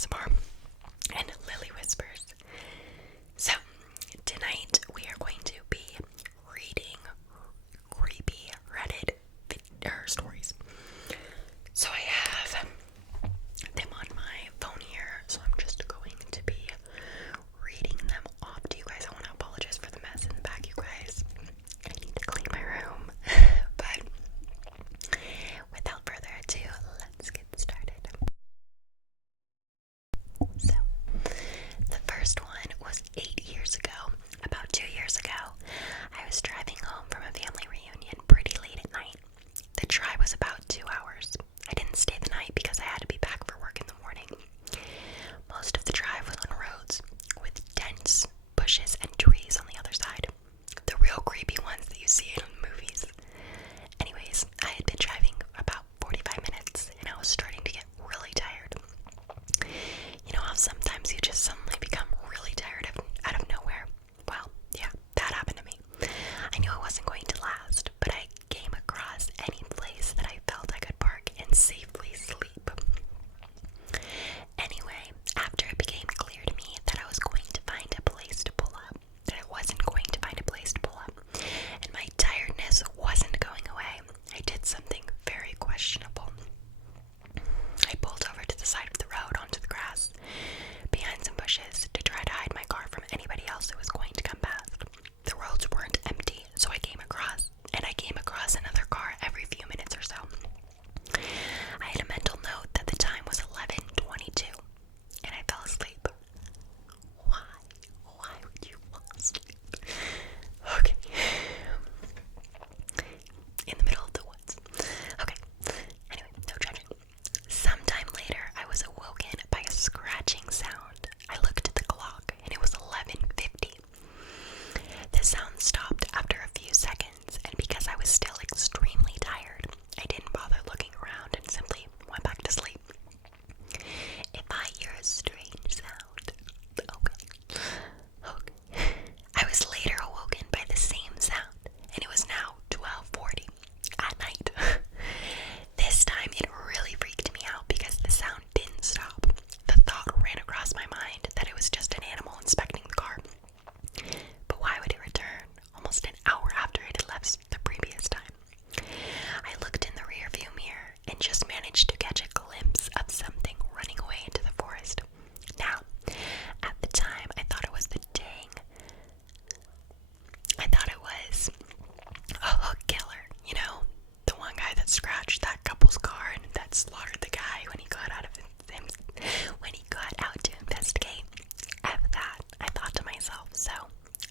ASMR and Lily Whispers. So, tonight we are going to be reading creepy Reddit stories. So I have them on my phone here, so I'm just going to be reading them off to you guys. I want to apologize for the mess in the back, you guys. I need to clean my room. But without further ado, let's get started. So, the first one was 8 years ago. About 2 years ago, I was driving home from a family reunion pretty late at night. The drive was about 2 hours. I didn't stay the night because I had to be back for work in the morning. Most of the drive was on roads with dense bushes and trees on the other side. The real creepy ones that you see in movies. Anyways, I had been driving about 45 minutes and I was starting to get really tired. You know how sometimes you just suddenly become really tired out of nowhere? Well, yeah, that happened to me. I knew it wasn't going to last, but I came across any place that I felt I could park and safely sleep. Anyway, after it became clear to me that I was going to find a place to pull up, that I wasn't going to find a place to pull up, and my tiredness wasn't going away, I did something very questionable. I pulled over to the side of the road onto the grass, behind some bushes, to try to hide my car from anybody else who was going to come past. The roads weren't empty, so I came across another car every few minutes or so. I had a mental note that the time was 11:22, and I fell asleep. Why? Why would you fall asleep? Okay. In the middle of the woods. Okay. Anyway, no judging. Sometime later, I was awoken by a scratching sound. I looked at the clock, and it was 11:50. The sound stopped after a few seconds, and because I was still extremely tired, I didn't bother looking around and simply went back to sleep. If I hear a strange sound, okay. I was later awoken by the same sound, and it was now 12:40 at night. This time it really freaked me out because the sound didn't stop. The thought ran across my mind that it was just an animal inspecting the car. But why would it return almost an hour after it had left the previous time? I looked in the rearview mirror and just managed to catch a glimpse of something running away into the forest. Now, at the time, I thought it was a hook killer, you know, the one guy that scratched that couple's car and that slaughtered the guy when he got out to investigate. F that, I thought to myself, so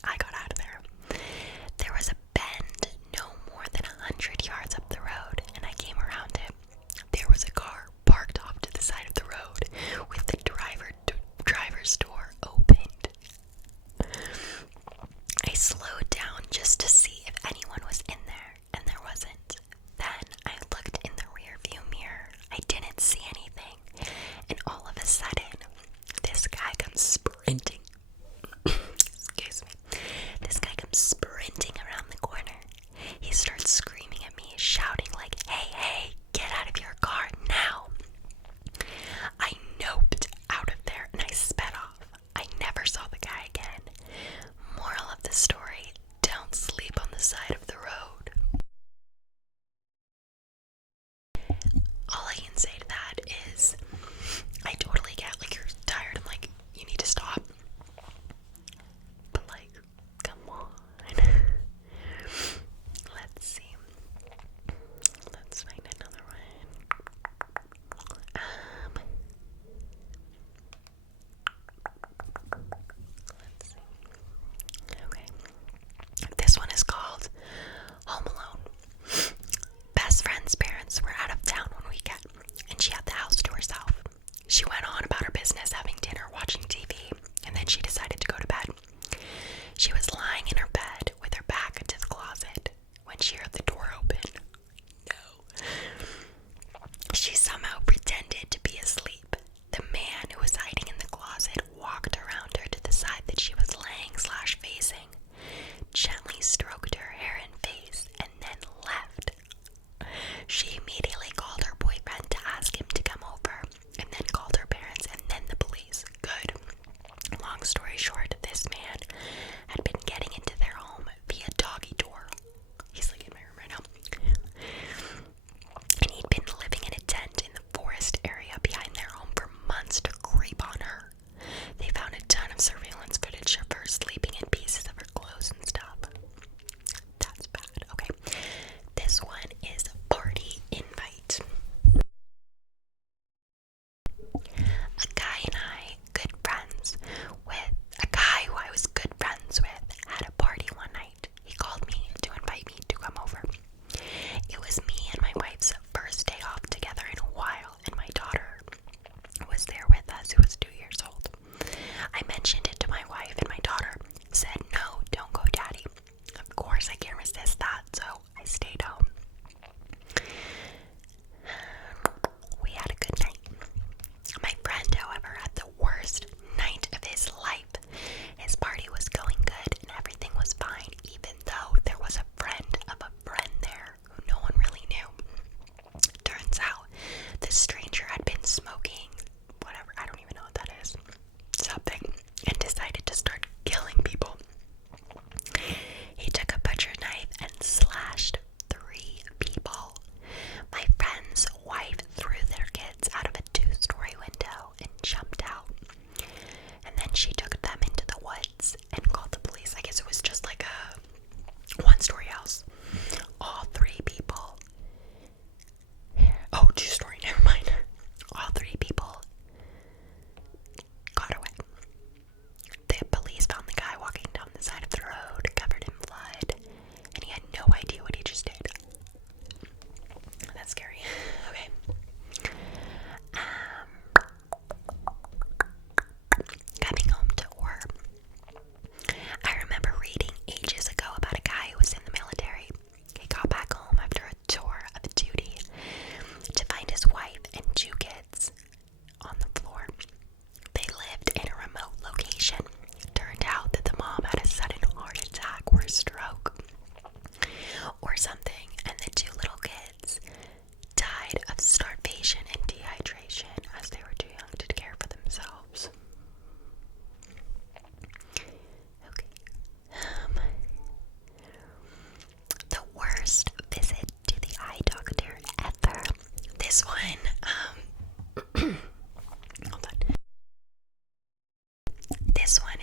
I got out of there. There was a bend no more than 100 yards up the road, and I came around it. There was a car parked off to the side of the road with the driver's door opened. I slowed down just to see if anyone was in there, and there wasn't. Then I looked in the rearview mirror. I didn't see anything, and all of a sudden, this guy comes sprinting. Excuse me. This guy comes sprinting around the corner. He starts screaming at me, shouting like, hey, get out of your car now. I noped out of there and I sped off. I never saw the guy again. Moral of the story, don't sleep on the side of the road. All I can say to that is, I totally get, like, you're tired and, like, you need to stop She took them into the woods and called the police. I guess it was just like a one-story house. All three people. Oh, two-story, never mind. All three people got away. The police found the guy walking down the side of the road, covered in blood, and he had no idea what he just did. That's scary. Okay. Coming home to Orr. I remember reading ages ago about a guy who was in the military. He got back home after a tour of duty to find his wife and 2 kids on the floor. They lived in a remote location. Turned out that the mom had a sudden heart attack or a stroke or something, and the 2 little kids died of starvation and dehydration as they were too young to care for themselves. Okay. The worst visit to the eye doctor ever. This one, hold on. This one